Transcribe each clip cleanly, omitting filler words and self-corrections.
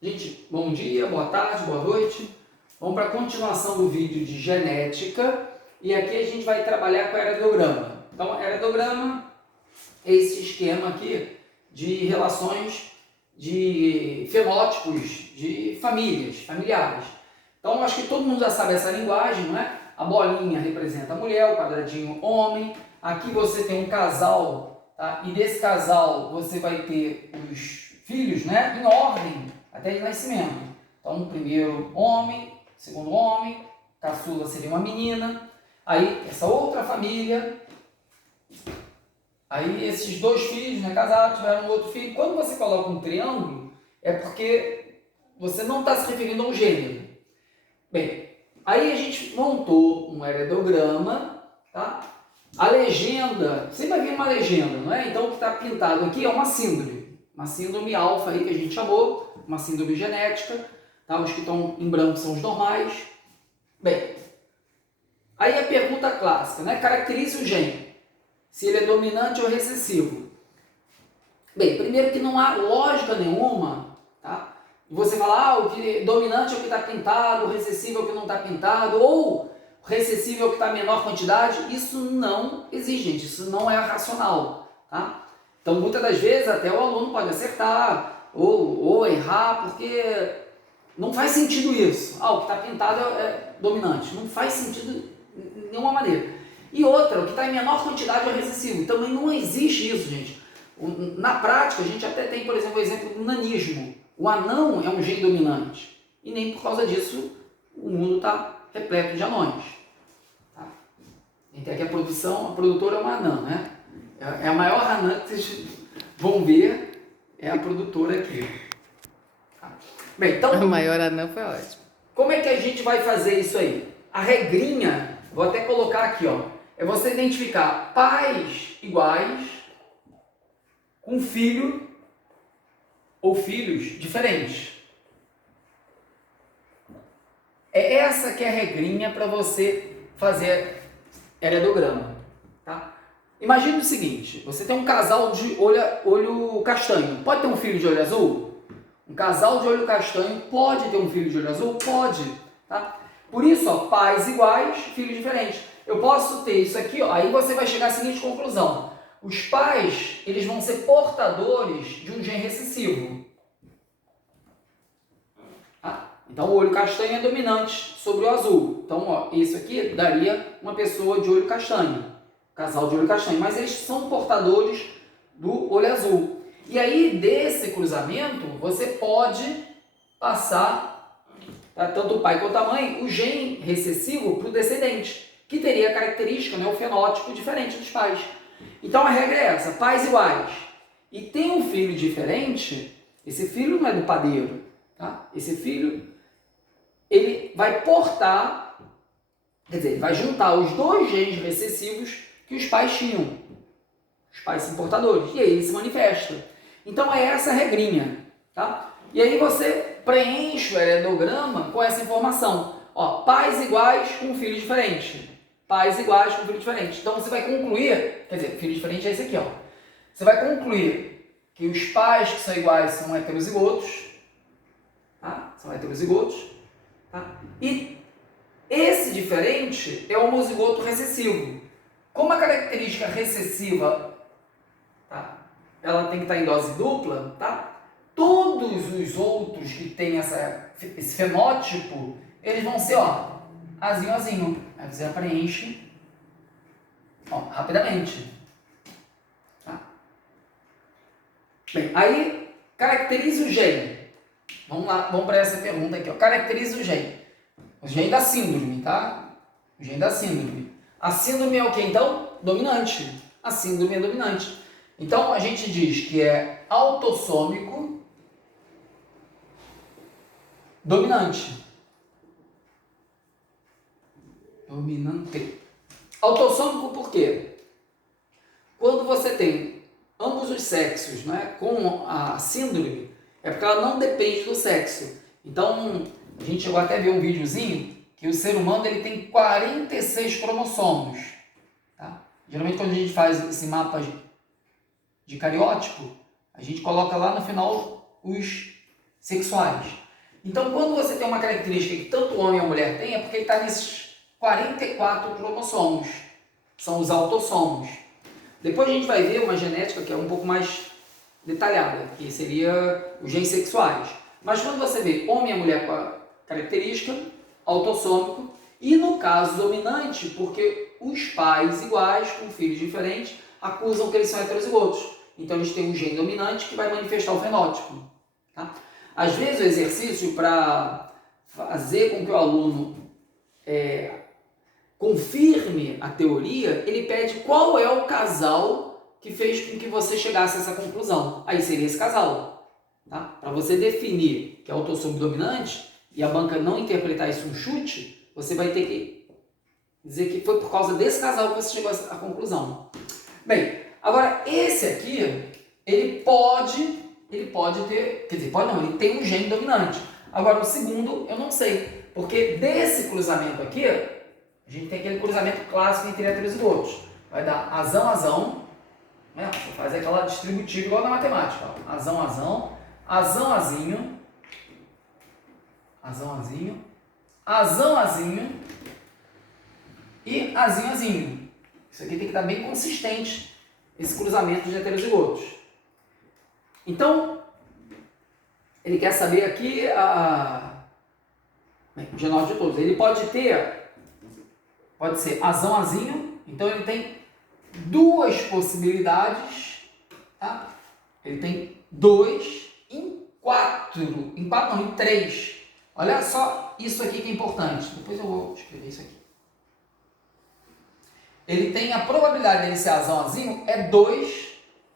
Gente, bom dia, boa tarde, boa noite. Vamos para a continuação do vídeo de genética e aqui a gente vai trabalhar com o heredograma. Então, heredograma é esse esquema aqui de relações de fenótipos de famílias, familiares. Então, acho que todo mundo já sabe essa linguagem, não é? A bolinha representa a mulher, o quadradinho homem. Aqui você tem um casal, tá? E desse casal você vai ter os filhos, né? Em ordem até de nascimento. Então, primeiro homem, segundo homem, caçula seria uma menina. Aí, essa outra família. Aí, esses dois filhos, né, casados, tiveram um outro filho. Quando você coloca um triângulo, é porque você não está se referindo a um gênero. Bem, aí a gente montou um heredograma, tá? A legenda, sempre vai vir uma legenda, não é? Então, o que está pintado aqui é uma síndrome alfa aí que a gente chamou, uma síndrome genética, tá? Os que estão em branco são os normais. Bem, aí a pergunta clássica, né? Caracterize o gene, se ele é dominante ou recessivo. Bem, primeiro que não há lógica nenhuma, tá? Você falar, o que dominante é o que está pintado, o recessivo é o que não está pintado, ou o recessivo é o que está em menor quantidade, isso não existe, gente, isso não é racional, tá? Então, muitas das vezes, até o aluno pode acertar ou errar, porque não faz sentido isso. O que está pintado é dominante, não faz sentido de nenhuma maneira. E outra, o que está em menor quantidade é o recessivo, também não existe isso, gente. Na prática, a gente até tem, por exemplo, o exemplo do nanismo. O anão é um gene dominante. E nem por causa disso o mundo está repleto de anões. Tá? Tem aqui a produtora é uma anã, né? É a maior anã que vocês vão ver, é a produtora aqui. Tá? Bem, então, a maior anã foi ótimo. Como é que a gente vai fazer isso aí? A regrinha, vou até colocar aqui, ó, é você identificar pais iguais com filho ou filhos diferentes. É essa que é a regrinha para você fazer heredograma, tá? Imagina o seguinte, você tem um casal de olho castanho, pode ter um filho de olho azul? Um casal de olho castanho pode ter um filho de olho azul? Pode, tá? Por isso, ó, pais iguais, filhos diferentes. Eu posso ter isso aqui, ó, aí você vai chegar à seguinte conclusão. Os pais, eles vão ser portadores de um gene recessivo. Tá? Então, o olho castanho é dominante sobre o azul. Então, ó, isso aqui daria uma pessoa de olho castanho, casal de olho castanho. Mas eles são portadores do olho azul. E aí, desse cruzamento, você pode passar, tá, tanto o pai quanto a mãe, o gene recessivo para o descendente, que teria a característica, né, o fenótipo diferente dos pais. Então a regra é essa, pais iguais. E tem um filho diferente, esse filho não é do padeiro, tá? Esse filho, ele vai portar, quer dizer, ele vai juntar os dois genes recessivos que os pais tinham. Os pais são portadores, e aí ele se manifesta. Então é essa a regrinha, tá? E aí você preenche o heredograma com essa informação. Ó, pais iguais com filho diferente. Pais iguais com filho diferente. Então você vai concluir, quer dizer, filho diferente é esse aqui, ó. Você vai concluir que os pais que são iguais são heterozigotos, tá? São heterozigotos, tá? E esse diferente é o homozigoto recessivo. Como a característica recessiva, tá, ela tem que estar em dose dupla, tá? Todos os outros que têm esse fenótipo, eles vão ser, ó, azinho, azinho. Aí você preenche, ó, rapidamente. Tá? Bem, aí caracteriza o gene. Vamos lá, vamos para essa pergunta aqui, ó. Caracteriza o gene. O gene da síndrome, tá? O gene da síndrome. A síndrome é o que então? Dominante. A síndrome é dominante. Então a gente diz que é autossômico dominante. Dominante. Autossômico por quê? Quando você tem ambos os sexos, né, com a síndrome, é porque ela não depende do sexo. Então, a gente chegou até a ver um videozinho que o ser humano ele tem 46 cromossomos. Tá? Geralmente, quando a gente faz esse mapa de cariótipo, a gente coloca lá no final os sexuais. Então, quando você tem uma característica que tanto o homem e a mulher têm, é porque ele está nesses 44 cromossomos. São os autossomos. Depois a gente vai ver uma genética que é um pouco mais detalhada, que seria os genes sexuais. Mas quando você vê homem e mulher com a característica, autossômico, e no caso dominante, porque os pais iguais, com filhos diferentes, acusam que eles são heterozigotos. Então eles têm um gene dominante que vai manifestar o fenótipo. Tá? Às vezes o exercício para fazer com que o aluno confirme a teoria, ele pede qual é o casal que fez com que você chegasse a essa conclusão. Aí seria esse casal. Tá? Para você definir que é autossomo dominante e a banca não interpretar isso um chute, você vai ter que dizer que foi por causa desse casal que você chegou à conclusão. Bem, agora esse aqui, ele pode ter, quer dizer, pode não, ele tem um gene dominante. Agora o segundo, eu não sei, porque desse cruzamento aqui, a gente tem aquele cruzamento clássico entre heterozigotos. Vai dar azão, né? Você faz aquela distributiva igual na matemática. Ó. Azão, azinho, e azinho. Isso aqui tem que estar bem consistente, esse cruzamento de heterozigotos. Então, ele quer saber aqui o genótipo de todos. Ele pode ser azinho, então ele tem duas possibilidades, tá? Ele tem 2 em 3. Olha só isso aqui que é importante. Depois eu vou escrever isso aqui. Ele tem a probabilidade dele ser azinho é 2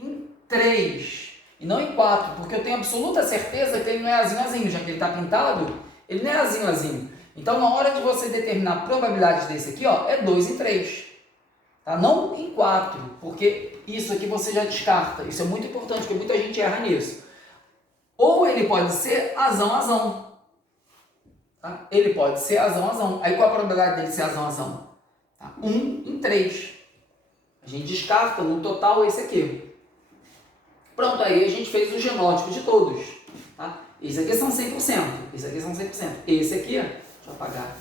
em 3 e não em 4, porque eu tenho absoluta certeza que ele não é azinho, já que ele está pintado, ele não é azinho. Então, na hora de você determinar a probabilidade desse aqui, ó, é 2 em 3. Tá? Não em 4, porque isso aqui você já descarta. Isso é muito importante, porque muita gente erra nisso. Ou ele pode ser azão. Tá? Ele pode ser azão. Aí qual a probabilidade dele ser azão? Tá? 1 em 3. A gente descarta no total esse aqui. Pronto, aí a gente fez o genótipo de todos. Tá? Esse aqui são 100%. Esse aqui são 100%. Esse aqui, deixa eu apagar.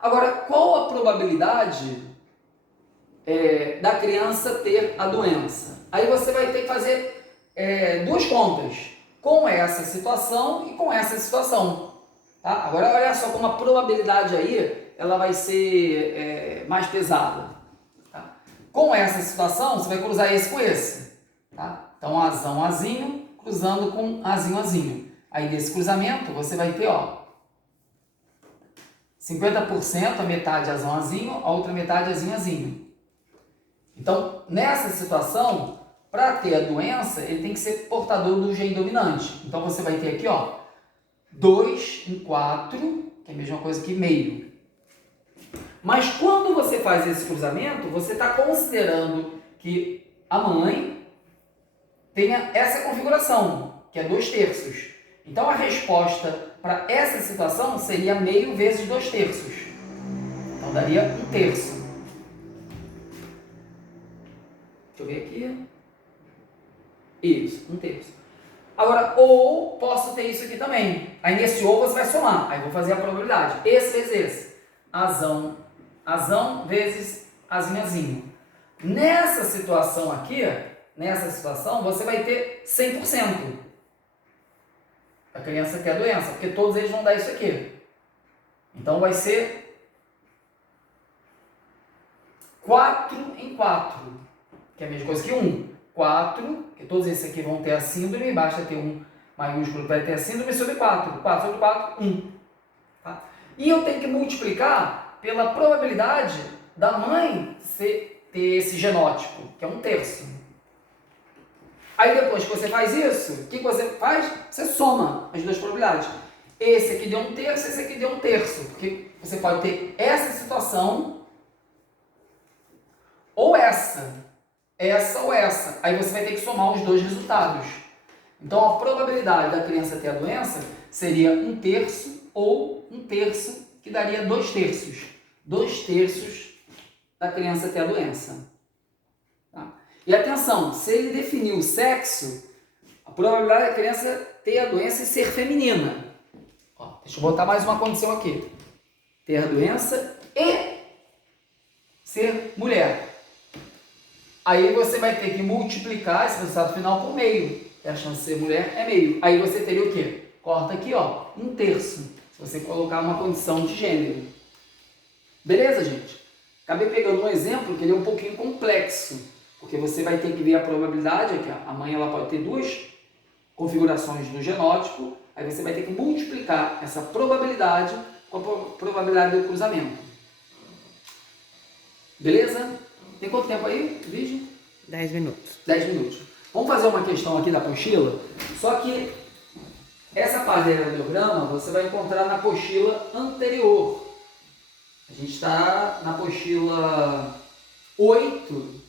Agora, qual a probabilidade da criança ter a doença? Aí você vai ter que fazer duas contas. Com essa situação e com essa situação. Tá? Agora, olha só como a probabilidade aí ela vai ser mais pesada. Tá? Com essa situação, você vai cruzar esse com esse. Tá? Então, azinho cruzando com azinho. Aí, desse cruzamento, você vai ter, ó, 50% a metade azinho, a outra metade azinho. Então, nessa situação, para ter a doença, ele tem que ser portador do gene dominante. Então, você vai ter aqui, ó, 2 em 4, que é a mesma coisa que meio. Mas quando você faz esse cruzamento, você está considerando que a mãe tenha essa configuração, que é 2/3. Então, a resposta para essa situação seria meio vezes 2/3. Então, daria 1/3. Deixa eu ver aqui. Isso, 1/3. Agora, ou posso ter isso aqui também. Aí, nesse ou, você vai somar. Aí, vou fazer a probabilidade. Esse vezes esse. Azão vezes azinho. Nessa situação aqui, você vai ter 100%. A criança quer a doença, porque todos eles vão dar isso aqui. Então, vai ser 4 em 4, que é a mesma coisa que 1. 4, que todos esses aqui vão ter a síndrome, basta ter um maiúsculo que vai ter a síndrome sobre 4. 4 sobre 4, 1. Tá? E eu tenho que multiplicar pela probabilidade da mãe ter esse genótipo, que é 1/3. Aí depois que você faz isso, o que você faz? Você soma as duas probabilidades. Esse aqui deu 1/3, esse aqui deu 1/3. Porque você pode ter essa situação ou essa ou essa. Aí você vai ter que somar os dois resultados. Então a probabilidade da criança ter a doença seria 1/3 ou 1/3, que daria 2/3. 2/3 da criança ter a doença. Tá? E atenção, se ele definir o sexo, a probabilidade da criança ter a doença e ser feminina. Ó, deixa eu botar mais uma condição aqui. Ter a doença e ser mulher. Aí você vai ter que multiplicar esse resultado final por meio. E a chance de ser mulher é meio. Aí você teria o quê? Corta aqui, ó, 1/3. Se você colocar uma condição de gênero. Beleza, gente? Acabei pegando um exemplo que ele é um pouquinho complexo. Porque você vai ter que ver a probabilidade. Aqui, ó, a mãe ela pode ter 2 configurações do genótipo. Aí você vai ter que multiplicar essa probabilidade com a probabilidade do cruzamento. Beleza? Tem quanto tempo aí, Virgem? 10 minutos. 10 minutos. Vamos fazer uma questão aqui da apostila, só que essa parte do aerodiograma você vai encontrar na apostila anterior. A gente está na apostila 8.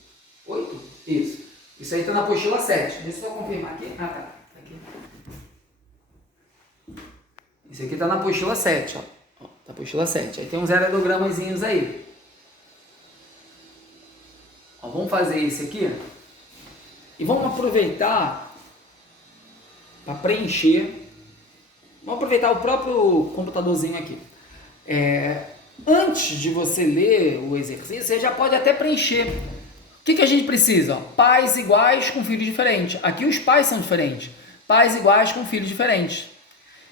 8? Isso. Isso aí está na apostila 7. Deixa eu só confirmar aqui. Ah, tá. Aqui. Isso aqui está na apostila 7, ó. Tá apostila 7. Aí tem uns aerogramazinhos aí. Ó, vamos fazer esse aqui e vamos aproveitar para preencher. Vamos aproveitar o próprio computadorzinho aqui. Antes de você ler o exercício, você já pode até preencher. O que a gente precisa? Ó, pais iguais com filhos diferentes. Aqui os pais são diferentes. Pais iguais com filhos diferentes.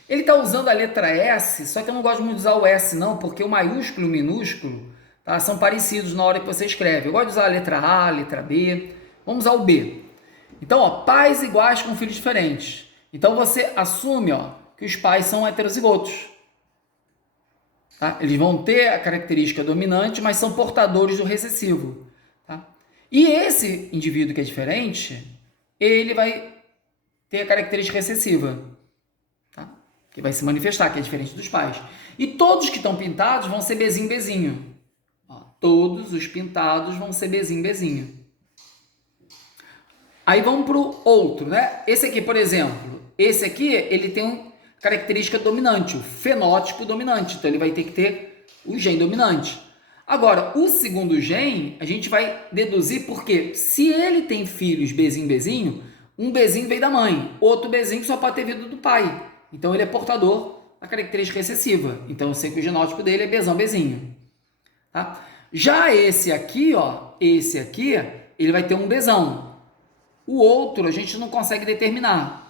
Ele está usando a letra S, só que eu não gosto muito de usar o S não, porque o maiúsculo e o minúsculo, tá, são parecidos na hora que você escreve. Eu gosto de usar a letra A, a letra B. Vamos usar o B. Então, ó, pais iguais com filhos diferentes. Então você assume, ó, que os pais são heterozigotos. Tá? Eles vão ter a característica dominante, mas são portadores do recessivo. Tá? E esse indivíduo que é diferente, ele vai ter a característica recessiva. Tá? Que vai se manifestar, que é diferente dos pais. E todos que estão pintados vão ser Bzinho, Bzinho. Ó, todos os pintados vão ser Bzinho, Bzinho. Aí vamos para o outro, né? Esse aqui, por exemplo, esse aqui, ele tem uma característica dominante, o fenótipo dominante. Então, ele vai ter que ter o gene dominante. Agora, o segundo gene, a gente vai deduzir porque se ele tem filhos Bzinho, Bzinho, um Bzinho veio da mãe, outro Bzinho só pode ter vindo do pai. Então, ele é portador da característica recessiva. Então, eu sei que o genótipo dele é Bzão, Bzinho. Tá? Já esse aqui, ó, esse aqui, ele vai ter um Bzão. O outro a gente não consegue determinar.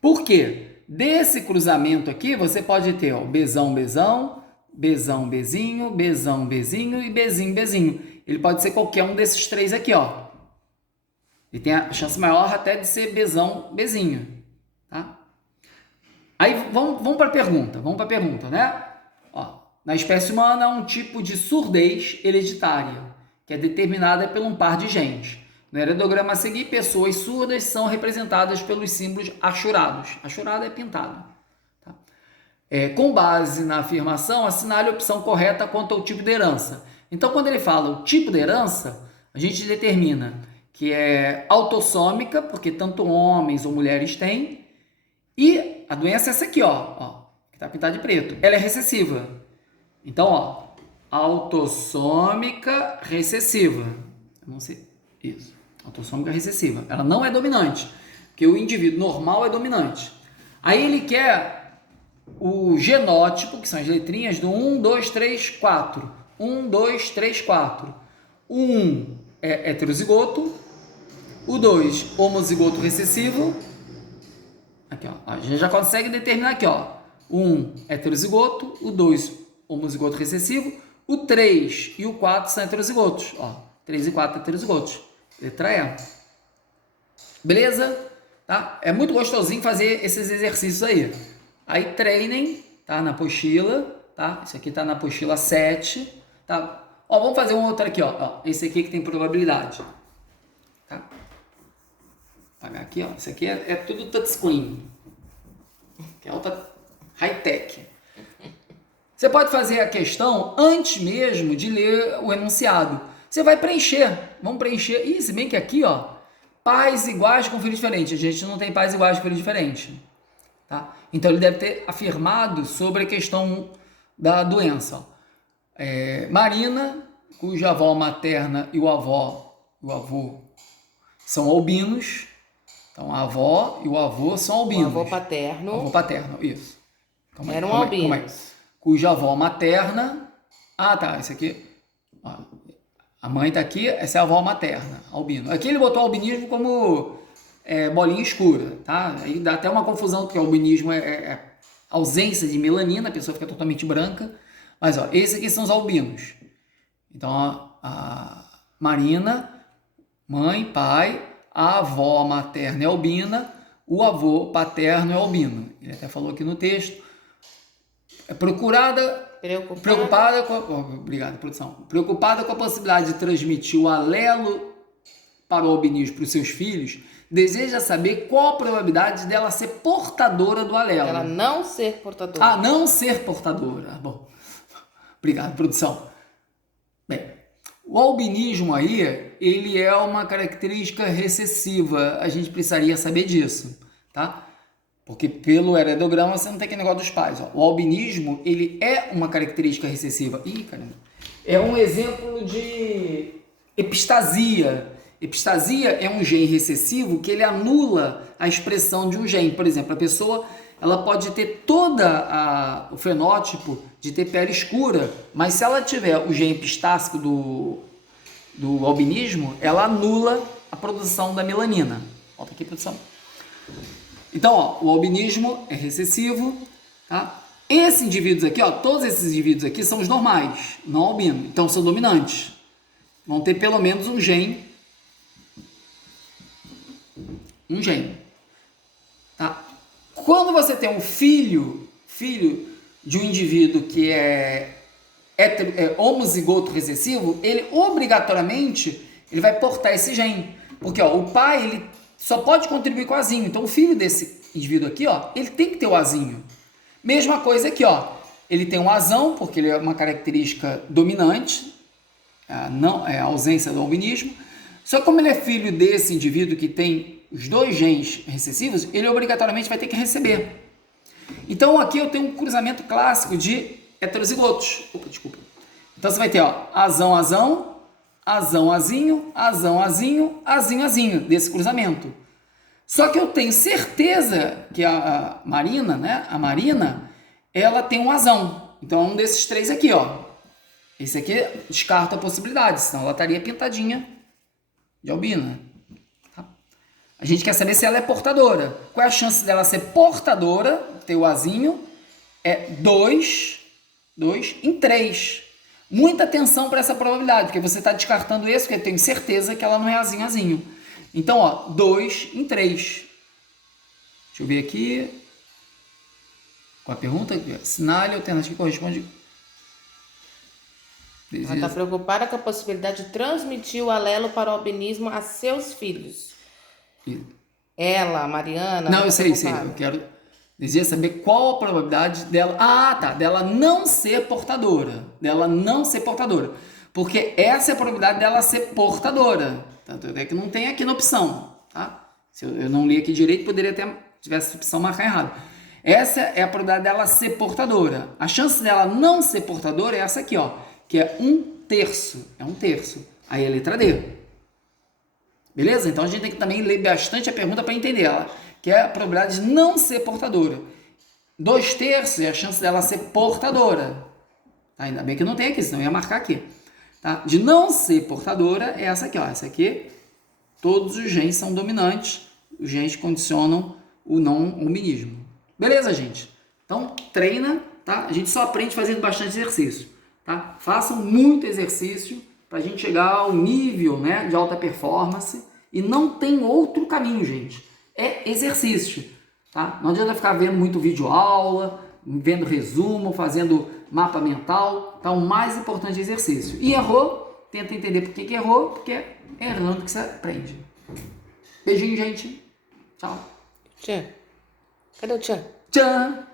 Por quê? Desse cruzamento aqui, você pode ter ó, Bzão, Bzão, Bzão, Bzinho, Bzão, Bzinho e Bzinho, Bzinho. Ele pode ser qualquer um desses três aqui, ó. Ele tem a chance maior até de ser Bzão, Bzinho. Tá? Aí vamos para a pergunta, né? Ó, na espécie humana, há um tipo de surdez hereditária, que é determinada por um par de genes. No aerodiograma a seguir, pessoas surdas são representadas pelos símbolos achurados. Achurado é pintado. Tá? Com base na afirmação, assinale a opção correta quanto ao tipo de herança. Então, quando ele fala o tipo de herança, a gente determina que é autossômica, porque tanto homens ou mulheres têm, e a doença é essa aqui, ó que está pintada de preto. Ela é recessiva. Então, ó, autossômica recessiva. Eu não sei. Isso. Autossômica recessiva. Ela não é dominante, porque o indivíduo normal é dominante. Aí ele quer o genótipo, que são as letrinhas do 1, 2, 3, 4. 1, 2, 3, 4. O 1 é heterozigoto. O 2, homozigoto recessivo. Aqui, ó. A gente já consegue determinar aqui, ó. O 1 heterozigoto. O 2, homozigoto recessivo. O 3 e o 4 são heterozigotos. Ó, 3 e 4 heterozigotos. Letra E. Beleza? Tá? É muito gostosinho fazer esses exercícios aí. Aí treinem, tá? Na apostila, tá? Isso aqui tá na apostila 7, tá? Ó, vamos fazer um outro aqui, ó. Esse aqui que tem probabilidade. Tá? Vou apagar aqui, ó. Isso aqui é tudo touchscreen. Que é alta high-tech. Você pode fazer a questão antes mesmo de ler o enunciado. Você vai preencher. Vamos preencher. Ih, se bem que aqui, ó, pais iguais com filhos diferentes. A gente não tem pais iguais com filhos diferentes. Tá? Então, ele deve ter afirmado sobre a questão da doença. Ó. Marina, cuja avó materna e o avô e o avô são albinos. Então a avó e o avô são albinos. O avô paterno. O avô paterno, isso. Eram albinos. Cuja avó materna... Ah, tá, esse aqui... Ó, a mãe tá aqui, essa é a avó materna, albino. Aqui ele botou albinismo como bolinha escura, tá? Aí dá até uma confusão, porque o albinismo é ausência de melanina, a pessoa fica totalmente branca. Mas, ó, esses aqui são os albinos. Então, a Marina, mãe, pai, a avó materna é albina, o avô paterno é albino. Ele até falou aqui no texto. Preocupada com obrigado, produção. Preocupada com a possibilidade de transmitir o alelo para o albinismo para os seus filhos, deseja saber qual a probabilidade dela ser portadora do alelo. Ela não ser portadora. Ah, não ser portadora. Bom, obrigado, produção. Bem, o albinismo aí, ele é uma característica recessiva. A gente precisaria saber disso, tá? Porque pelo heredograma você não tem aquele negócio dos pais. Ó. O albinismo, ele é uma característica recessiva. Ih, caramba. É um exemplo de epistasia. Epistasia é um gene recessivo que ele anula a expressão de um gene. Por exemplo, a pessoa ela pode ter o fenótipo de ter pele escura, mas se ela tiver o gene epistásico do albinismo, ela anula a produção da melanina. Volta aqui, produção. Então, ó, o albinismo é recessivo, tá? Esses indivíduos aqui, ó, todos esses indivíduos aqui são os normais, não albino, então são dominantes. Vão ter pelo menos um gene. Tá? Quando você tem um filho de um indivíduo que é homozigoto recessivo, ele obrigatoriamente ele vai portar esse gene. Porque ó, o pai ele só pode contribuir com o azinho. Então o filho desse indivíduo aqui, ó, ele tem que ter o azinho. Mesma coisa aqui, ó. Ele tem um azão, porque ele é uma característica dominante, a ausência do albinismo. Só que como ele é filho desse indivíduo que tem os dois genes recessivos, ele obrigatoriamente vai ter que receber. Então aqui eu tenho um cruzamento clássico de heterozigotos. Desculpa. Então você vai ter, ó, azão, azão, azão, azinho, azão, azinho, azinho, azinho, desse cruzamento. Só que eu tenho certeza que a Marina, né, ela tem um azão. Então é um desses três aqui, ó. Esse aqui descarta a possibilidade, senão ela estaria pintadinha de albina. Tá? A gente quer saber se ela é portadora. Qual é a chance dela ser portadora, ter o azinho? É 2 em 3. Muita atenção para essa probabilidade, porque você está descartando esse, porque eu tenho certeza que ela não é azinho, azinho. Então, ó, 2 em 3. Deixa eu ver aqui. Qual a pergunta? Sinale alternativa que corresponde. Ela está preocupada com a possibilidade de transmitir o alelo para o albinismo a seus filhos. Ela, Mariana... Não, eu sei. Eu quero dizer saber qual a probabilidade dela... dela não ser portadora. Porque essa é a probabilidade dela ser portadora. Tanto é que não tem aqui na opção. Tá? Se eu não li aqui direito, poderia ter, tivesse essa opção marcar errado. Essa é a probabilidade dela ser portadora. A chance dela não ser portadora é essa aqui, ó. Que é 1/3. É 1/3. Aí é a letra D. Beleza? Então a gente tem que também ler bastante a pergunta para entender ela. Que é a probabilidade de não ser portadora. 2/3 é a chance dela ser portadora. Tá? Ainda bem que não tem aqui, senão eu ia marcar aqui. Tá? De não ser portadora é essa aqui, ó. Essa aqui, todos os genes são dominantes. Os genes condicionam o não albinismo. Beleza, gente? Então, treina, tá? A gente só aprende fazendo bastante exercício. Tá? Façam muito exercício para a gente chegar ao nível, né, de alta performance e não tem outro caminho, gente. É exercício. Tá? Não adianta ficar vendo muito vídeo aula, vendo resumo, fazendo mapa mental. Tá? O mais importante é exercício. E errou, tenta entender por que errou, porque é errando que você aprende. Beijinho, gente. Tchau. Tchau. Cadê o tchau? Tchau.